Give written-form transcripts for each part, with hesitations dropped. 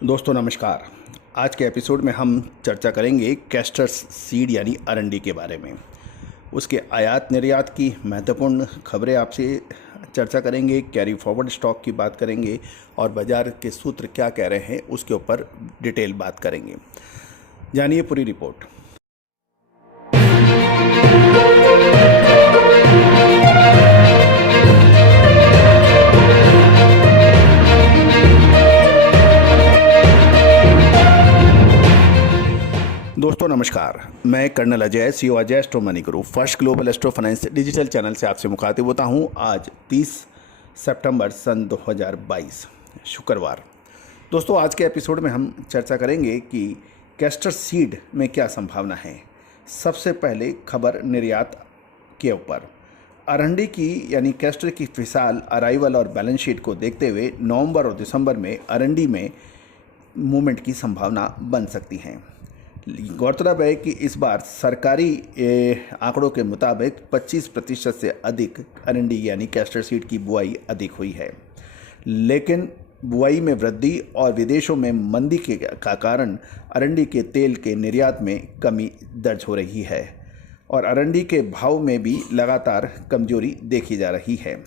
दोस्तों नमस्कार। आज के एपिसोड में हम चर्चा करेंगे कैस्टर सीड यानी अरंडी के बारे में। उसके आयात निर्यात की महत्वपूर्ण खबरें आपसे चर्चा करेंगे, कैरी फॉरवर्ड स्टॉक की बात करेंगे और बाजार के सूत्र क्या कह रहे हैं उसके ऊपर डिटेल बात करेंगे। जानिए पूरी रिपोर्ट। दोस्तों नमस्कार, मैं colonel Ajay, CEO Ajay astro money group first global astro finance digital channel से आपसे मुखातिब होता हूं। आज 30 सितंबर सन 2022 शुक्रवार। दोस्तों आज के एपिसोड में हम चर्चा करेंगे कि कैस्टर सीड में क्या संभावना है। सबसे पहले खबर निर्यात के ऊपर। अरंडी की यानी कैस्टर की फिसाल, अराइवल और बैलेंस शीट को देखते हुए नवंबर और दिसंबर में अरंडी में मूवमेंट की संभावना बन सकती है। गौरतलब है कि इस बार सरकारी आंकड़ों के मुताबिक 25% से अधिक अरंडी यानी कैस्टर सीड की बुआई अधिक हुई है, लेकिन बुआई में वृद्धि और विदेशों में मंदी का कारण अरंडी के तेल के निर्यात में कमी दर्ज हो रही है और अरंडी के भाव में भी लगातार कमजोरी देखी जा रही है।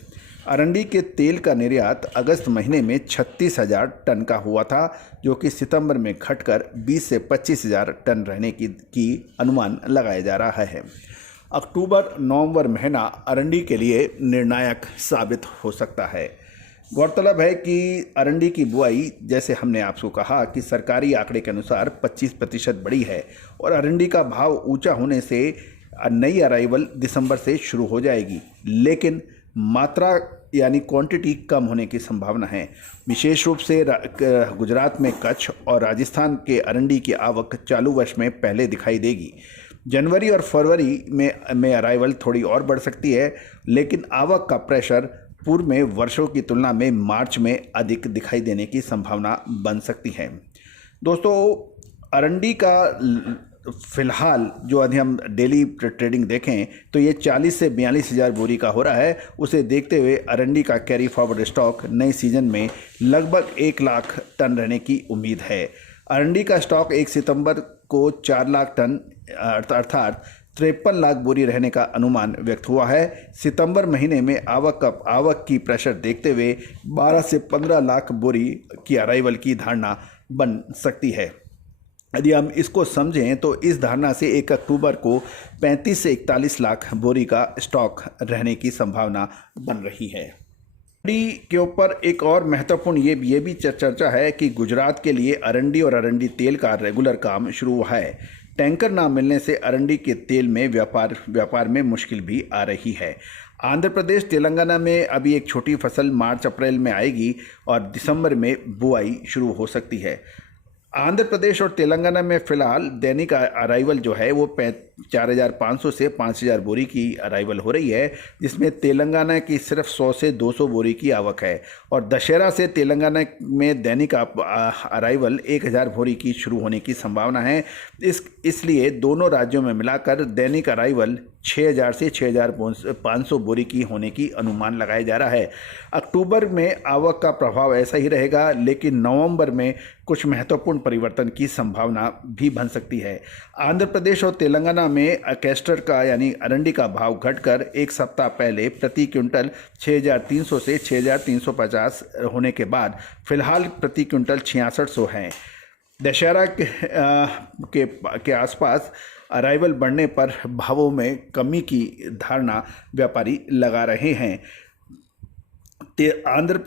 अरंडी के तेल का निर्यात अगस्त महीने में 36,000 टन का हुआ था, जो कि सितंबर में घटकर 20 से 25,000 टन रहने की अनुमान लगाया जा रहा है। अक्टूबर नवंबर महीना अरंडी के लिए निर्णायक साबित हो सकता है। गौरतलब है कि अरंडी की बुआई, जैसे हमने आपको कहा कि सरकारी आंकड़े के अनुसार 25% बढ़ी है और अरंडी का भाव ऊंचा होने से नई अराइवल दिसंबर से शुरू हो जाएगी, लेकिन मात्रा यानी क्वांटिटी कम होने की संभावना है। विशेष रूप से गुजरात में कच्छ और राजस्थान के अरंडी की आवक चालू वर्ष में पहले दिखाई देगी। जनवरी और फरवरी में अराइवल थोड़ी और बढ़ सकती है, लेकिन आवक का प्रेशर पूर्व में वर्षों की तुलना में मार्च में अधिक दिखाई देने की संभावना बन सकती है। दोस्तों अरंडी का फिलहाल जो अभी हम डेली ट्रेडिंग देखें तो ये 40 से 42,000 बोरी का हो रहा है। उसे देखते हुए अरंडी का कैरी फॉरवर्ड स्टॉक नए सीजन में लगभग 1 लाख टन रहने की उम्मीद है। अरंडी का स्टॉक 1 सितंबर को 4 लाख टन अर्थात 53 लाख बोरी रहने का अनुमान व्यक्त हुआ है। सितंबर महीने में आवक की प्रेशर देखते हुए 12 से 15 लाख बोरी की अराइवल की धारणा बन सकती है। यदि हम इसको समझें तो इस धारणा से 1 अक्टूबर को 35 से 41 लाख बोरी का स्टॉक रहने की संभावना बन रही है। अरंडी के ऊपर एक और महत्वपूर्ण ये भी चर्चा है कि गुजरात के लिए अरंडी और अरंडी तेल का रेगुलर काम शुरू हुआ है। टैंकर ना मिलने से अरंडी के तेल में व्यापार में मुश्किल भी आ रही है। आंध्र प्रदेश तेलंगाना में अभी एक छोटी फसल मार्च अप्रैल में आएगी और दिसंबर में बुआई शुरू हो सकती है। आंध्र प्रदेश और तेलंगाना में फिलहाल दैनिक अराइवल जो है वो 4,500 से 5,000 बोरी की अराइवल हो रही है, जिसमें तेलंगाना की सिर्फ 100 से 200 बोरी की आवक है और दशहरा से तेलंगाना में दैनिक अराइवल 1,000 बोरी की शुरू होने की संभावना है। इसलिए दोनों राज्यों में मिलाकर दैनिक अराइवल 6,000 से 6,500 बोरी की होने की अनुमान लगाया जा रहा है। अक्टूबर में आवक का प्रभाव ऐसा ही रहेगा, लेकिन नवंबर में कुछ महत्वपूर्ण परिवर्तन की संभावना भी बन सकती है। आंध्र प्रदेश और तेलंगाना में कैस्टर का यानी अरंडी का भाव घटकर एक सप्ताह पहले प्रति क्विंटल 6,300 से 6,350 होने के बाद फिलहाल प्रति क्विंटल 6,600 हैं। दशहरा के आसपास अराइवल बढ़ने पर भावों में कमी की धारणा व्यापारी लगा रहे हैं। आंध्र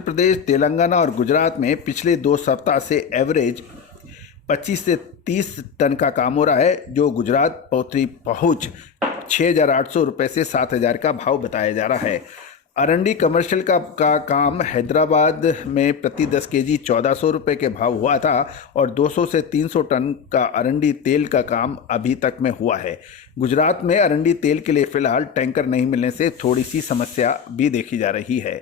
प्रदेश, तेलंगाना और गुजरात में पिछले 2 सप्ताह से एवरेज 25 से 30 टन का काम हो रहा है, जो गुजरात पहुंच 6,800 रुपये से 7,000 का भाव बताया जा रहा है। अरंडी कमर्शियल का काम हैदराबाद में प्रति 10 केजी 1,400 रुपये के भाव हुआ था और 200 से 300 टन का अरंडी तेल का काम अभी तक में हुआ है। गुजरात में अरंडी तेल के लिए फिलहाल टैंकर नहीं मिलने से थोड़ी सी समस्या भी देखी जा रही है।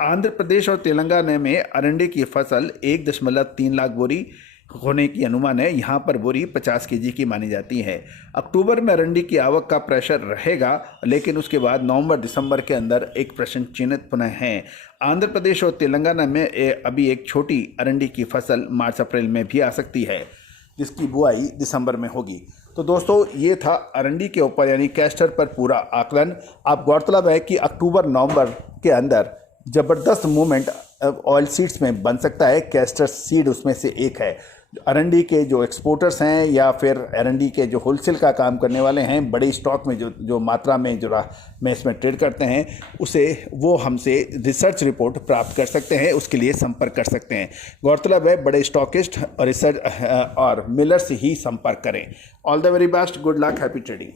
आंध्र प्रदेश और तेलंगाना में अरंडी की फसल 1.3 लाख बोरी होने की अनुमान है। यहाँ पर बोरी 50 केजी की मानी जाती है। अक्टूबर में अरंडी की आवक का प्रेशर रहेगा, लेकिन उसके बाद नवंबर दिसंबर के अंदर एक प्रश्न चिन्हित पुनः है। आंध्र प्रदेश और तेलंगाना में अभी एक छोटी अरंडी की फसल मार्च अप्रैल में भी आ सकती है, जिसकी बुआई दिसंबर में होगी। तो दोस्तों, ये था अरंडी के ऊपर यानी कैस्टर पर पूरा आकलन। आप गौरतलब है कि अक्टूबर नवंबर के अंदर ज़बरदस्त मूवमेंट ऑयल सीड्स में बन सकता है। कैस्टर सीड उसमें से एक है। अरंडी के जो एक्सपोर्टर्स हैं या फिर अरंडी के जो होलसेल का काम करने वाले हैं, बड़े स्टॉक में जो मात्रा में में इसमें ट्रेड करते हैं, उसे वो हमसे रिसर्च रिपोर्ट प्राप्त कर सकते हैं, उसके लिए संपर्क कर सकते हैं। गौरतलब है, बड़े स्टॉकिस्ट और रिसर्च और मिलर से ही संपर्क करें। All the very best, good luck, happy trading.